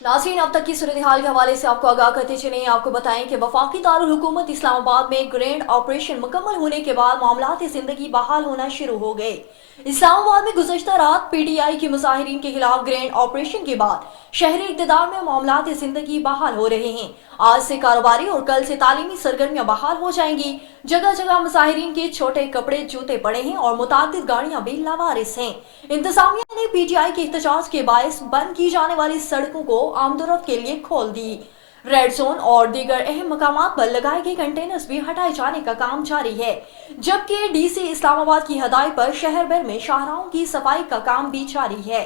नाज़रीन, अब तक की सूरत हाल के हवाले से आपको आगाह करते चलें। आपको बताएं कि वफाकी दारुल हुकूमत इस्लामाबाद में ग्रैंड ऑपरेशन मुकम्मल होने के बाद मामलात जिंदगी बहाल होना शुरू हो गए। इस्लामाबाद में गुज़श्ता रात पीटीआई के मुजाहिरीन के खिलाफ ग्रैंड ऑपरेशन के बाद शहरी इक़्तिदार में मामलात जिंदगी बहाल हो रहे हैं। आज से कारोबारी और कल से तालीमी सरगर्मियां बहाल हो जाएंगी। जगह जगह मुजाहिरीन के छोटे कपड़े जूते पड़े हैं और मुतादिद गाड़ियां भी लावारिस हैं। इंतजामिया ने पीटीआई के एहतजाज के बायस बंद की जाने वाली सड़कों को आमदोरफ्त के लिए खोल दी। रेड जोन और दीगर अहम मकामात पर लगाए गए कंटेनर्स भी हटाए जाने का काम जारी है, जबकि डीसी इस्लामाबाद की हदायत पर शहर भर में शाहराहों की सफाई का काम भी जारी है।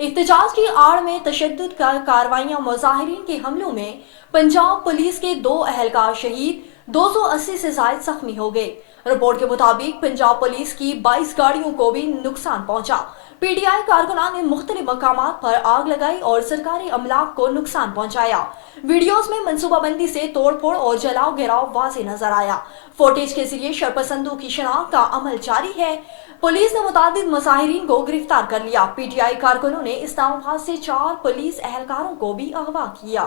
एहतजाज की आड़ में तशद्दुद कार्रवाइयां मुजाहिरीन के हमलों में पंजाब पुलिस के 2 अहलकार शहीद, 280 से ज्यादा जख्मी हो गए। रिपोर्ट के मुताबिक पंजाब पुलिस की 22 गाड़ियों को भी नुकसान पहुंचा। पीटीआई कारकुनान ने मुख्तलिफ मकामात पर आग लगाई और सरकारी अमलाक को नुकसान पहुंचाया। वीडियोस में मनसूबाबंदी से तोड़फोड़ और जलाओ गिराव वाज़े नजर आया। फुटेज के जरिए शरपसंदों की शिनाख्त का अमल जारी है। पुलिस ने मुतादिद मुजाहिरीन को गिरफ्तार कर लिया। पीटीआई कारकुनों ने इस्लामाबाद से 4 पुलिस एहलकारों को भी अगवा किया।